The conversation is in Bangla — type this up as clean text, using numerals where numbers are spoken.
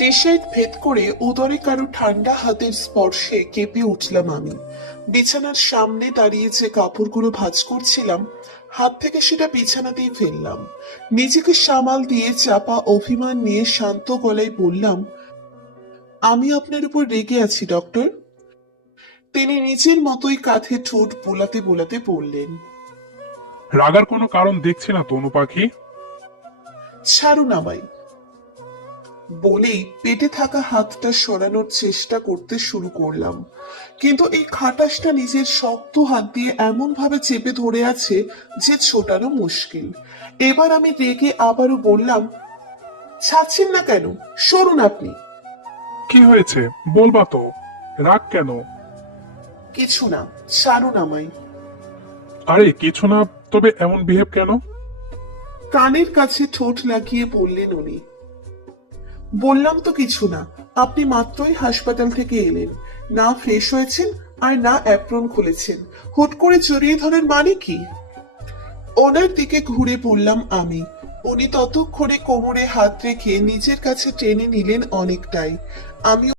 টি শার্ট ভেদ করে উদরে কারো ঠান্ডা হাতের স্পর্শে কেঁপে উঠলাম আমি। বিছানার সামনে দাঁড়িয়ে যে কাপড়গুলো ভাঁজ করছিলাম, হাত থেকে সেটা বিছানাতেই ফেললাম। নিজেকে সামাল দিয়ে চাপা অভিমান নিয়ে শান্ত গলায় বললাম, আমি আপনার উপর রেগে আছি ডক্টর। তিনি নিজের মতোই কাঁধে ঠোঁট বোলাতে বোলাতে বললেন, রাগার কোনো কারণ দেখছি না তনু পাখি। ছাড়ুন আমায়। বলেই পেটে থাকা হাতটা সরানোর চেষ্টা করতে শুরু করলাম, কিন্তু এই খাটাসটা নিজের শক্ত হাত দিয়ে এমন ভাবে চেপে ধরে আছে যে ছোটানো মুশকিল। এবার আমি রেগে আবারও বললাম, ছাড়ছেন না কেন? সরুন আপনি। কি হয়েছে বলবা তো, রাগ কেন? কিছু না, ছাড়ুন আমায়। আরে কিছু না, তবে এমন বিহেভ কেন? কানের কাছে ঠোঁট লাগিয়ে বললেন উনি, বললাম তো কিছু না। আপনি মাত্রই হাসপাতাল থেকে এলেন, না ফ্রেশ হয়েছেন আর না অ্যাপ্রন খুলেছেন, হুট করে জড়িয়ে ধরার মানে কি? ওনার দিকে ঘুরে পড়লাম আমি। উনি ততক্ষণে কোমরে হাত রেখে নিজের কাছে টেনে নিলেন অনেকটাই। আমি